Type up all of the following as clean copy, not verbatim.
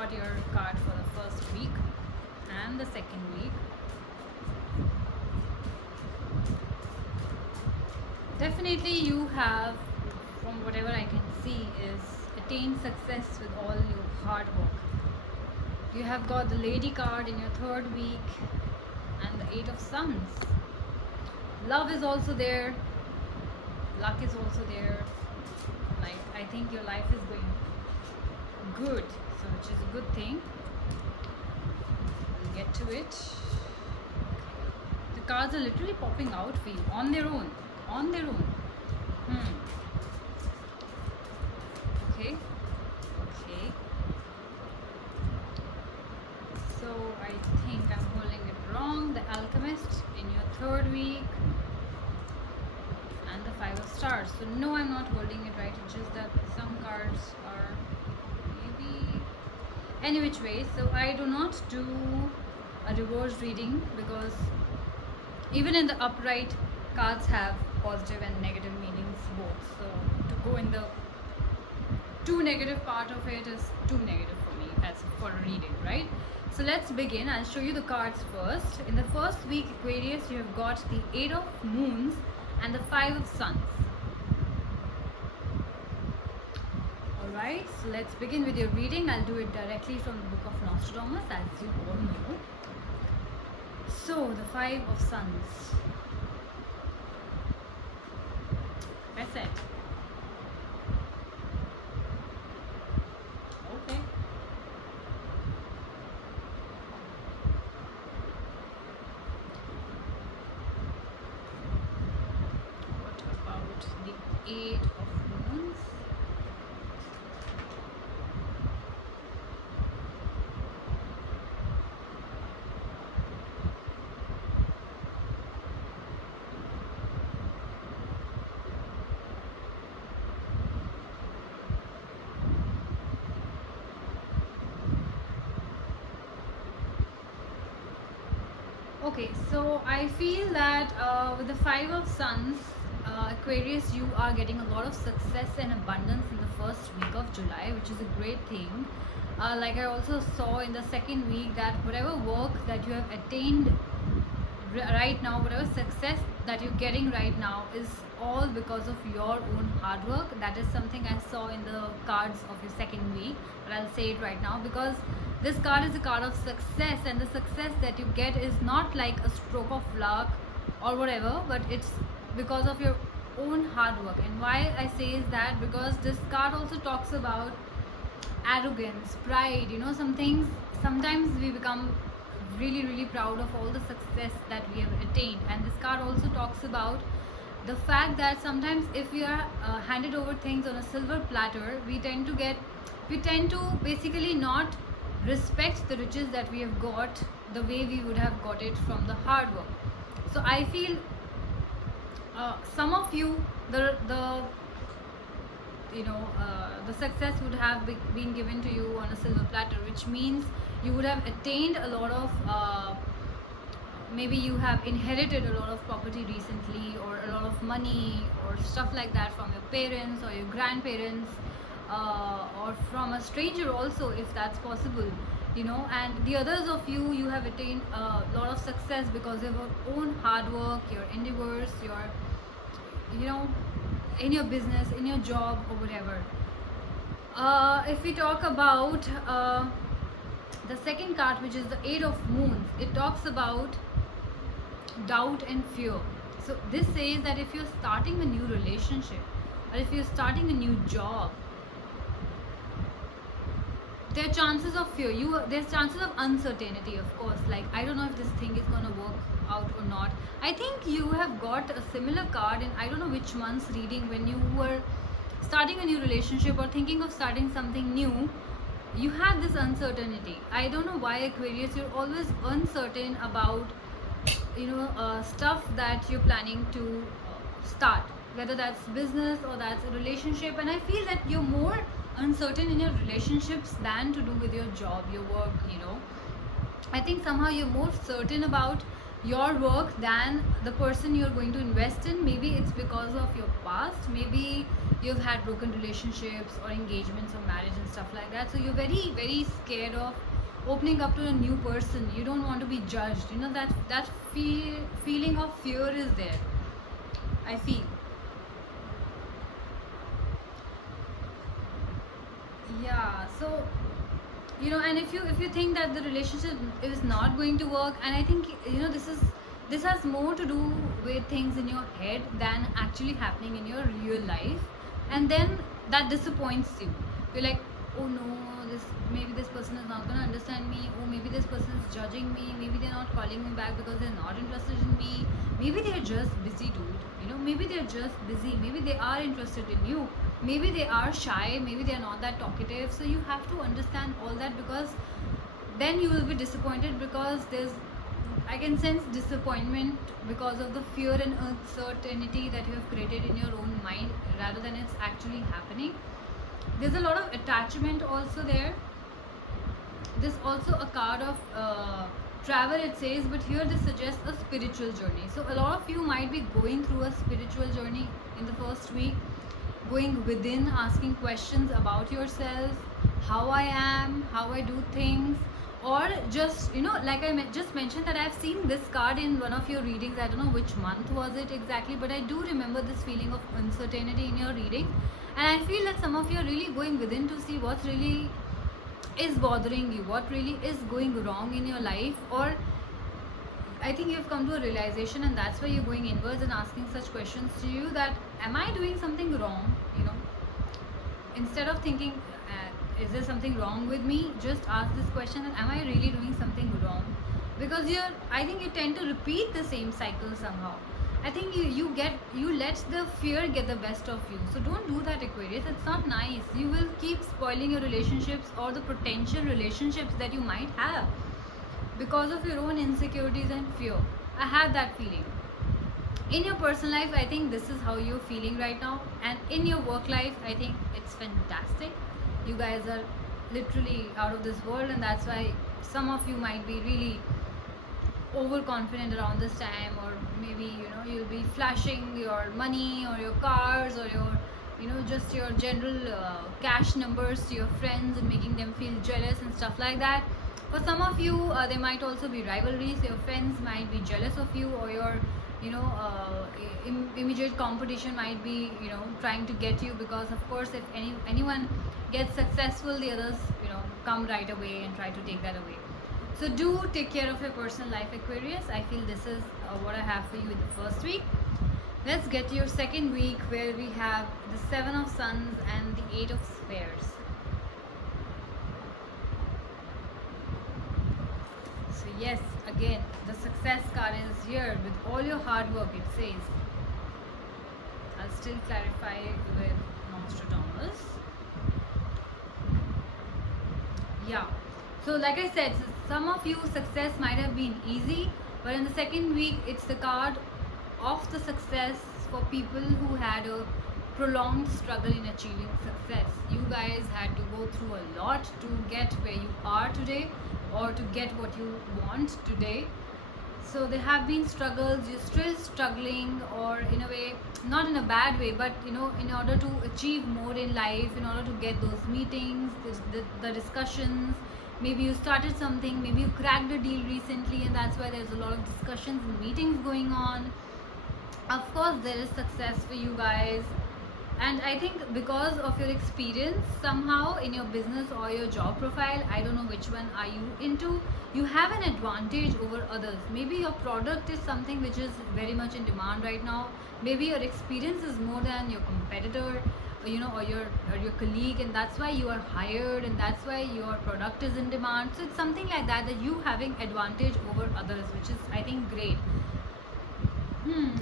got your card for the first week and the second week. Definitely you have, from whatever I can see, is attained success with all your hard work. You have got the Lady card in your third week and the Eight of Suns. Love is also there, luck is also there. Like, I think your life is going good, so which is a good thing. We'll get to it. The cards are literally popping out for you on their own. Okay. So I think I'm holding it wrong. The Alchemist in your third week and the Five of Stars. So no, I'm not holding it right. It's just that some cards are maybe any which way. So I do not do a reverse reading because even in the upright, cards have positive and negative meanings both. So to go in the too negative part of it is too negative for me as for a reading, right? So let's begin. I'll show you the cards first. In the first week, Aquarius, you have got the Eight of Moons and the Five of Suns. Alright, so let's begin with your reading. I'll do it directly from the Book of Nostradamus, as you all know. So, the Five of Suns. Like I said. Okay. What about the Eight of Moons? Okay, so I feel that with the Five of Suns, Aquarius, you are getting a lot of success and abundance in the first week of July, which is a great thing. Like I also saw in the second week that whatever work that you have attained right now, whatever success that you're getting right now is all because of your own hard work. That is something I saw in the cards of your second week, but I'll say it right now because this card is a card of success, and the success that you get is not like a stroke of luck or whatever, but it's because of your own hard work. And why I say is that because this card also talks about arrogance, pride, you know, some things. Sometimes we become really proud of all the success that we have attained, and this card also talks about the fact that sometimes if we are handed over things on a silver platter, we tend to basically not respect the riches that we have got the way we would have got it from the hard work. So I feel some of you, the success would have been given to you on a silver platter, which means you would have attained a lot of maybe you have inherited a lot of property recently, or a lot of money or stuff like that from your parents or your grandparents, or from a stranger also, if that's possible, you know. And the others of you, you have attained a lot of success because of your own hard work, your endeavors, your, you know, in your business, in your job, or whatever. If we talk about the second card, which is the Eight of Moons, it talks about doubt and fear. So this says that if you're starting a new relationship, or if you're starting a new job, there are chances of fear. There's chances of uncertainty, of course. Like, I don't know if this thing is gonna work out or not. I think you have got a similar card in I don't know which month's reading, when you were starting a new relationship or thinking of starting something new. You have this uncertainty. I don't know why, Aquarius, you're always uncertain about, you know, stuff that you're planning to start, whether that's business or that's a relationship. And I feel that you're more uncertain in your relationships than to do with your job, your work, you know. I think somehow you're more certain about your work than the person you're going to invest in. Maybe it's because of your past, maybe you've had broken relationships or engagements or marriage and stuff like that, so you're very very scared of opening up to a new person. You don't want to be judged, that feeling of fear is there, I feel. Yeah, so and if you think that the relationship is not going to work, and I think this has more to do with things in your head than actually happening in your real life, and then that disappoints you. You're like, oh no, maybe this person is not going to understand me, or maybe this person is judging me, maybe they're not calling me back because they're not interested in me, maybe they're just busy, dude. Maybe they're just busy, maybe they are interested in you, maybe they are shy, maybe they're not that talkative. So you have to understand all that, because then you will be disappointed, because I can sense disappointment because of the fear and uncertainty that you have created in your own mind rather than it's actually happening. There's a lot of attachment also there. There's also a card of travel, it says, but here this suggests a spiritual journey. So a lot of you might be going through a spiritual journey in the first week, going within, asking questions about yourself, how I am, how I do things, or just like I just mentioned that I've seen this card in one of your readings. I don't know which month was it exactly, but I do remember this feeling of uncertainty in your reading, and I feel that some of you are really going within to see what really is bothering you, what really is going wrong in your life, or I think you've come to a realization, and that's why you're going inwards and asking such questions to you, that am I doing something wrong? Instead of thinking is there something wrong with me, just ask this question, that am I really doing something wrong? Because I think you tend to repeat the same cycle somehow. I think you let the fear get the best of you. So don't do that, Aquarius. It's not nice. You will keep spoiling your relationships or the potential relationships that you might have because of your own insecurities and fear. I have that feeling. In your personal life, I think this is how you're feeling right now, and in your work life, I think it's fantastic. You guys are literally out of this world, and that's why some of you might be really overconfident around this time, or maybe you'll be flashing your money or your cars or your just your general cash numbers to your friends and making them feel jealous and stuff like that. For some of you, there might also be rivalries. Your friends might be jealous of you, or your immediate competition might be trying to get you, because of course if anyone gets successful, the others come right away and try to take that away. So do take care of your personal life, Aquarius. I feel this is what I have for you in the first week. Let's get to your second week, where we have the Seven of Suns and the Eight of Spheres. So yes, again, the success card is here with all your hard work, it says. I'll still clarify with Nostradamus. Yeah. So like I said, some of you success might have been easy, but in the second week, it's the card of the success for people who had a prolonged struggle in achieving success. You guys had to go through a lot to get where you are today, or to get what you want today. So there have been struggles. You're still struggling, or in a way, not in a bad way, but in order to achieve more in life, in order to get those meetings, the discussions. Maybe you started something, maybe you cracked a deal recently, and that's why there's a lot of discussions and meetings going on. Of course, there is success for you guys. And I think because of your experience somehow in your business or your job profile, I don't know which one are you into, you have an advantage over others. Maybe your product is something which is very much in demand right now. Maybe your experience is more than your competitor, or your colleague, and that's why you are hired, and that's why your product is in demand. So it's something like that you having advantage over others, which is, I think, great.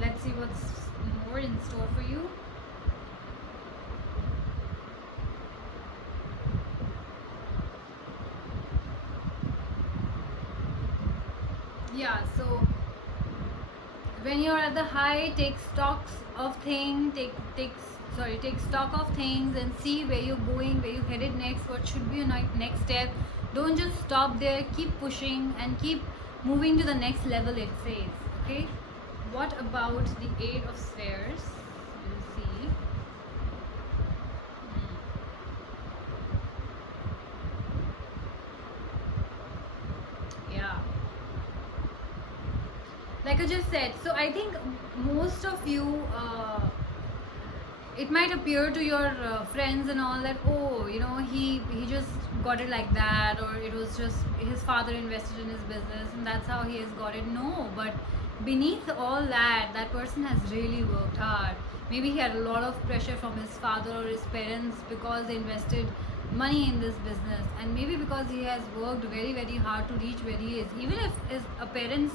Let's see what's more in store for you. Yeah, so when you're at the high, take stock of things, take stock of things and see where you're going, where you're headed next, what should be your next step. Don't just stop there, keep pushing and keep moving to the next level, it says. Okay, what about the Eight of Spheres? We'll see. like I just said, so I think most of you, it might appear to your friends and all that, oh, you know, he just got it like that, or it was just his father invested in his business and that's how he has got it. No, but beneath all that, that person has really worked hard. Maybe he had a lot of pressure from his father or his parents because they invested money in this business, and maybe because he has worked very very hard to reach where he is. Even if his parents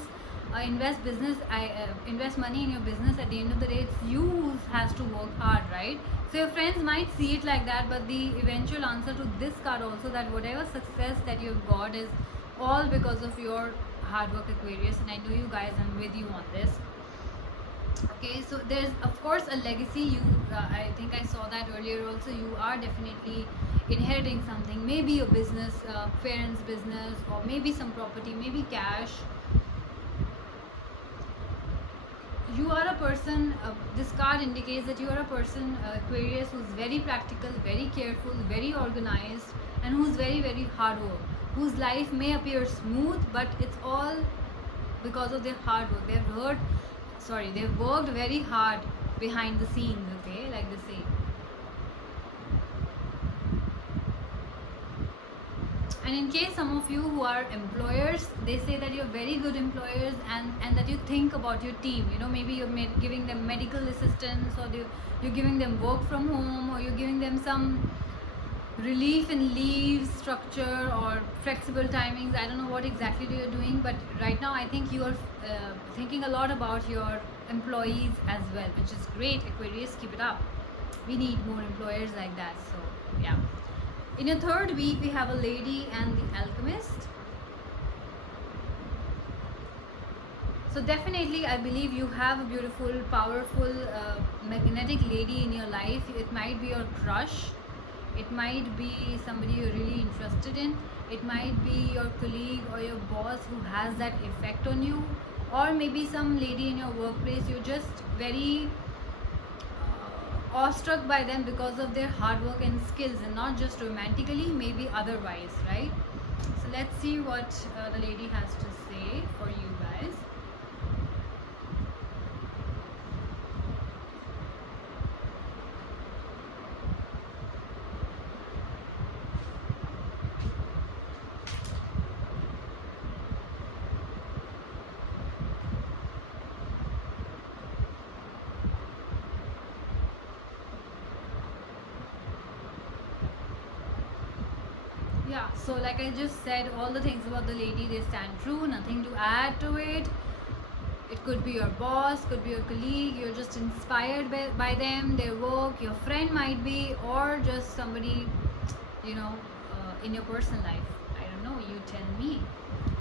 invest money in your business, at the end of the day it's you who has to work hard, right? So your friends might see it like that, but the eventual answer to this card also, that whatever success that you've got is all because of your hard work, Aquarius, and I know you guys, I'm with you on this. Okay, so there's of course a legacy. You I think I saw that earlier also. You are definitely inheriting something, maybe your business, parents business, or maybe some property, maybe cash. You are a person, this card indicates that you are a person, Aquarius, who's very practical, very careful, very organized, and who's very very hard work, whose life may appear smooth, but it's all because of their hard work. They've worked very hard behind the scenes, okay, like they say. And in case some of you who are employers, they say that you're very good employers, and that you think about your team. You know, maybe you're giving them medical assistance, or you're giving them work from home, or you're giving them some relief in leave structure or flexible timings. I don't know what exactly you're doing, but right now I think you are thinking a lot about your employees as well, which is great, Aquarius. Keep it up. We need more employers like that. So yeah. In your third week, we have a lady and the alchemist. So definitely, I believe you have a beautiful, powerful, magnetic lady in your life. It might be your crush. It might be somebody you're really interested in. It might be your colleague or your boss who has that effect on you. Or maybe some lady in your workplace. You're just very awestruck by them because of their hard work and skills, and not just romantically, maybe otherwise, right? So let's see what the lady has to say for you guys. Yeah, so like I just said, all the things about the lady, they stand true, nothing to add to it. It could be your boss, could be your colleague, you're just inspired by them, their work, your friend might be, or just somebody, you know, in your personal life. I don't know, you tell me.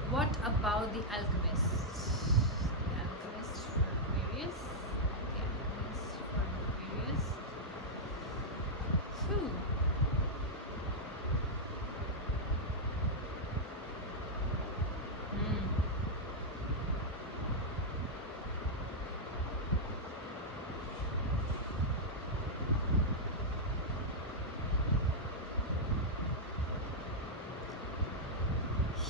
What about the alchemist? The alchemist for Aquarius. The alchemist for Aquarius. Phew.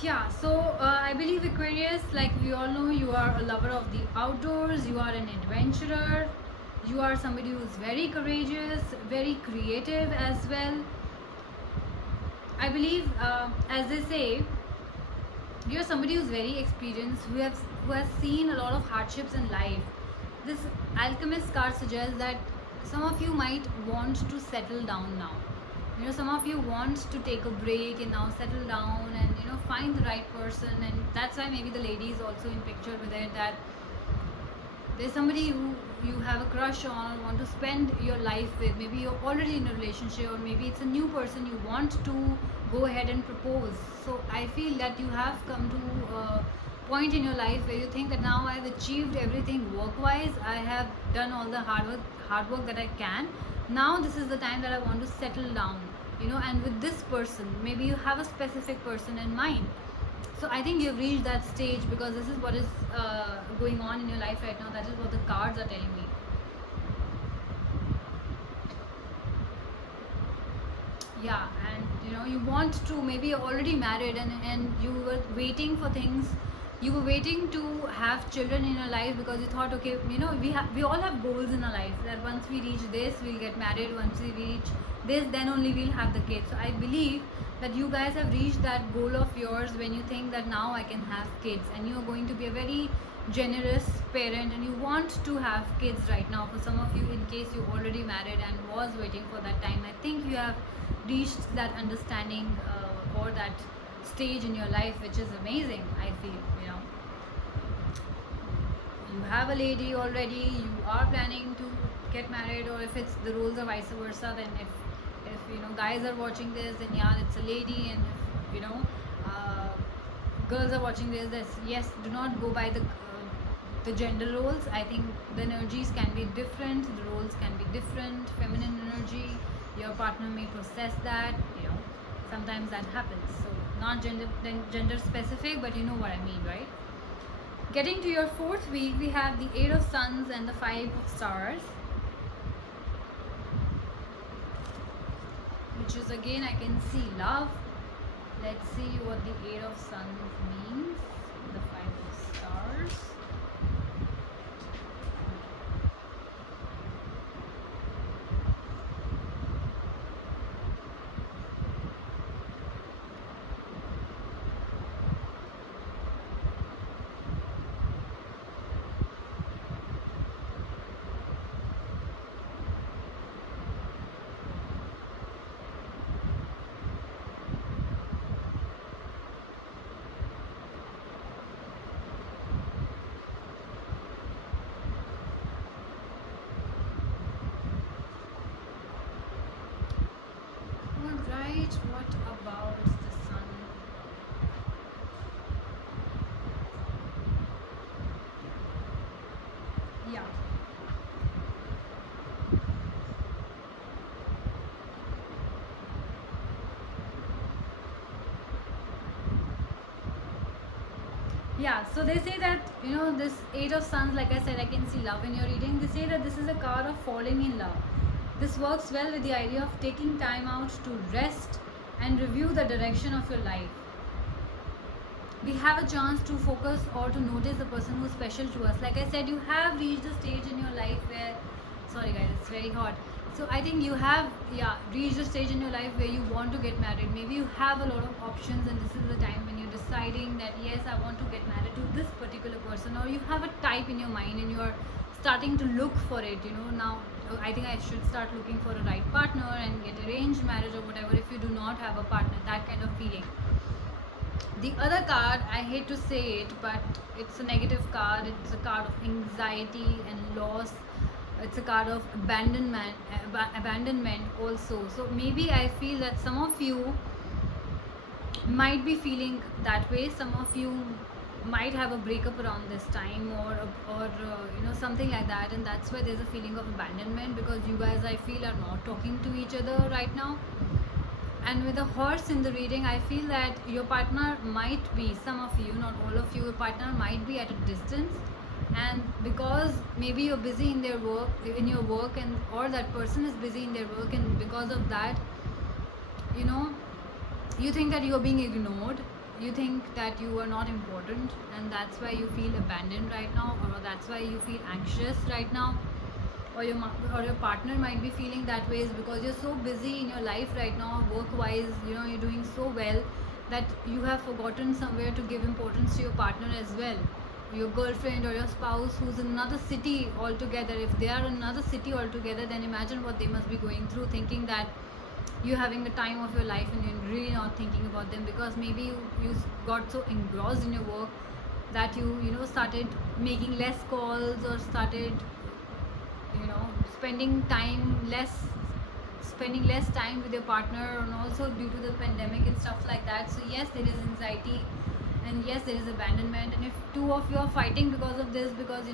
Yeah, so I believe Aquarius, like we all know, you are a lover of the outdoors, you are an adventurer, you are somebody who's very courageous, very creative as well. I believe, as they say, you're somebody who's very experienced, who has seen a lot of hardships in life. This alchemist card suggests that some of you might want to settle down now. You know, some of you want to take a break and now settle down and, you know, find the right person, and that's why maybe the lady is also in picture with it, that there's somebody who you have a crush on or want to spend your life with. Maybe you're already in a relationship, or maybe it's a new person you want to go ahead and propose. So I feel that you have come to a point in your life where you think that now I've achieved everything work wise, I have done all the hard work that I can. Now this is the time that I want to settle down, you know, and with this person, maybe you have a specific person in mind. So I think you've reached that stage, because this is what is going on in your life right now. That is what the cards are telling me. Yeah, and you know, you want to, maybe you're already married, and you were waiting for things you were waiting to have children in your life because you thought, okay, we all have goals in our life, that once we reach this we'll get married, once we reach this then only we'll have the kids. So I believe that you guys have reached that goal of yours when you think that now I can have kids, and you are going to be a very generous parent and you want to have kids right now. For some of you, in case you already married and was waiting for that time, I think you have reached that understanding or that stage in your life, which is amazing. I feel, you have a lady already, you are planning to get married, or if it's the roles are vice versa, then if guys are watching this, then yeah, it's a lady, and if uh, girls are watching this, yes, do not go by the gender roles. I think the energies can be different, the roles can be different. Feminine energy, your partner may possess that, sometimes that happens. So not gender specific, but you know what I mean, right? Getting to your fourth week, we have the 8 of Suns and the 5 of Stars, which is again, I can see love. Let's see what the 8 of Suns means, the 5 of Stars. Alright, what about the Sun? Yeah. Yeah, so they say that, this 8 of Suns, like I said, I can see love in your reading. They say that this is a card of falling in love. This works well with the idea of taking time out to rest and review the direction of your life. We have a chance to focus or to notice the person who's special to us. Like I said, you have reached a stage in your life where, sorry guys, it's very hot. So I think you have, reached a stage in your life where you want to get married. Maybe you have a lot of options, and this is the time when you're deciding that yes, I want to get married to this particular person, or you have a type in your mind and you're starting to look for it. Now I think I should start looking for a right partner and get arranged marriage or whatever if you do not have a partner, that kind of feeling. The other card, I hate to say it, but it's a negative card. It's a card of anxiety and loss. It's a card of abandonment also. So maybe I feel that some of you might be feeling that way. Some of you might have a breakup around this time, or something like that, and that's why there's a feeling of abandonment, because you guys, I feel, are not talking to each other right now. And with the horse in the reading, I feel that your partner might be, some of you, not all of you, your partner might be at a distance, and because maybe you're busy in your work, and or that person is busy in their work, and because of that, you think that you're being ignored, you think that you are not important, and that's why you feel abandoned right now, or that's why you feel anxious right now. Or your partner might be feeling that way, is because you're so busy in your life right now, work wise, you're doing so well that you have forgotten somewhere to give importance to your partner as well, your girlfriend or your spouse who's in another city altogether. If they are in another city altogether, then imagine what they must be going through, thinking that you're having the time of your life and you're really not thinking about them, because maybe you got so engrossed in your work that you started making less calls, or started spending less time with your partner, and also due to the pandemic and stuff like that. So yes, there is anxiety, and yes, there is abandonment. And if two of you are fighting because of this, because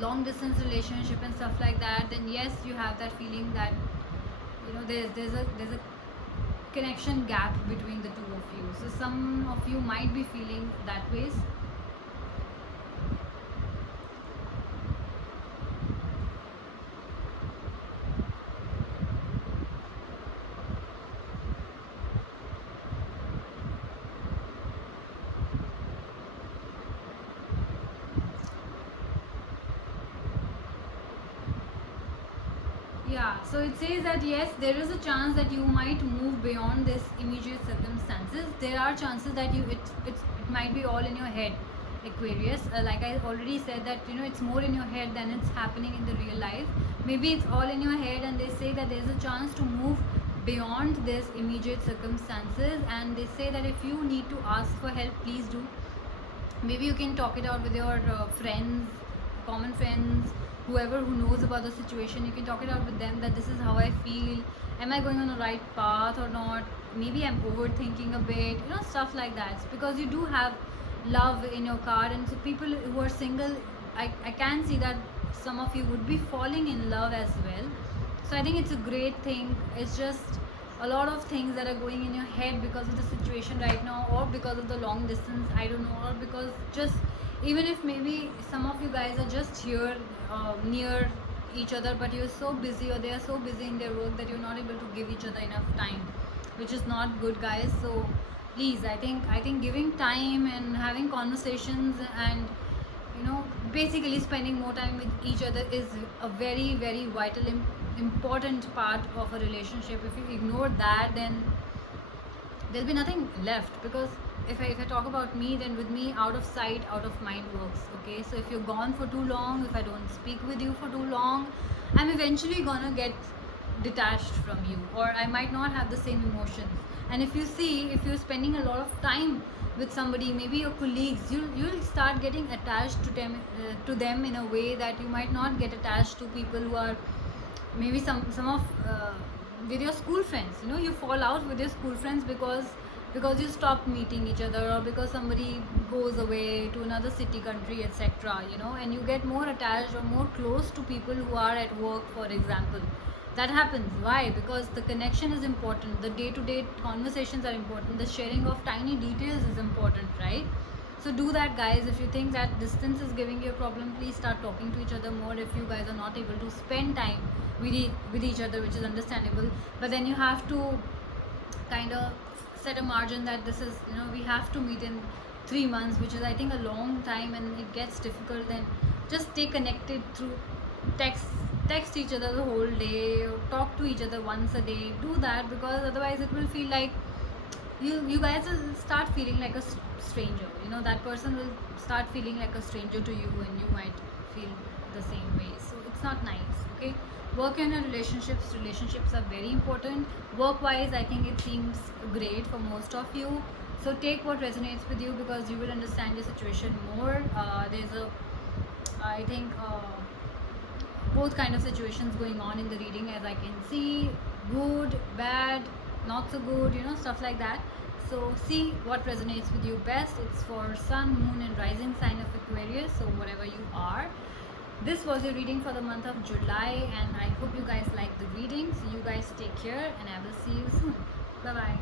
long distance relationship and stuff like that, then yes, you have that feeling that there's a connection gap between the two of you. So some of you might be feeling that ways. So it says that yes, there is a chance that you might move beyond this immediate circumstances. There are chances that it might be all in your head, Aquarius. Like I already said that it's more in your head than it's happening in the real life. Maybe it's all in your head, and they say that there's a chance to move beyond this immediate circumstances, and they say that if you need to ask for help, please do. Maybe you can talk it out with your friends, common friends, whoever who knows about the situation. You can talk it out with them that this is how I feel, am I going on the right path or not, maybe I'm overthinking a bit, stuff like that. It's because you do have love in your card, and so people who are single, I can see that some of you would be falling in love as well. So I think it's a great thing. It's just a lot of things that are going in your head because of the situation right now, or because of the long distance, I don't know, or because just even if maybe some of you guys are just here near each other, but you're so busy, or they are so busy in their work that you're not able to give each other enough time, which is not good, guys. So please, I think giving time and having conversations and basically spending more time with each other is a very, very vital, important part of a relationship. If you ignore that, then there'll be nothing left. Because if I talk about me, then with me, out of sight, out of mind works. Okay, so if you're gone for too long, if I don't speak with you for too long, I'm eventually gonna get detached from you, or I might not have the same emotions. And if you're spending a lot of time with somebody, maybe your colleagues, you'll start getting attached to them in a way that you might not get attached to people who are maybe some of with your school friends. You fall out with your school friends because you stop meeting each other, or because somebody goes away to another city, country, etc. And you get more attached or more close to people who are at work, for example. That happens. Why? Because the connection is important, the day-to-day conversations are important, the sharing of tiny details is important, right? So do that, guys. If you think that distance is giving you a problem, please start talking to each other more. If you guys are not able to spend time with each other, which is understandable, but then you have to kind of set a margin that this is, we have to meet in 3 months, which is, I think, a long time, and it gets difficult. Then just stay connected through text each other the whole day, or talk to each other once a day. Do that, because otherwise it will feel like you guys will start feeling like a stranger. That person will start feeling like a stranger to you, and you might feel the same way. So it's not nice. Okay, work in your relationships are very important. Work wise, I think it seems great for most of you. So take what resonates with you, because you will understand your situation more. There's I think both kind of situations going on in the reading, as I can see. Good, bad, not so good, stuff like that. So see what resonates with you best. It's for sun, moon and rising sign of Aquarius. So whatever you are. This was your reading for the month of July, and I hope you guys like the reading. So you guys take care, and I will see you soon. Bye bye.